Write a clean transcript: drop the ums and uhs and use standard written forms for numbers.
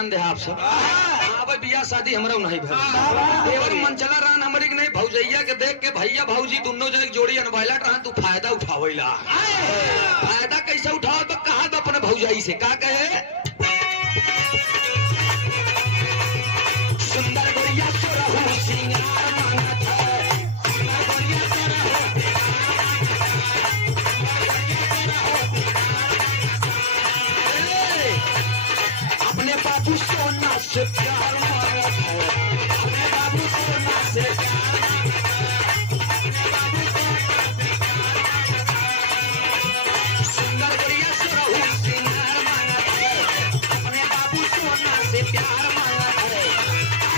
ध्यान दे आप सब। अब बियाह शादी हमरा नहीं भइल। देवर मन चला रान हमरी के नहीं भौजैया के देख के भैया भौजी दोनों जने जोड़ी अनबाइला रहन तू फायदा उठावेला। फायदा कैसे उठाओ तो कहा तो अपने भौजाई से का कहे सुंदर गोरिया सोरहु सिंगार मांगत है। सुंदर गोरिया सोरहु अपने बाबू सोना से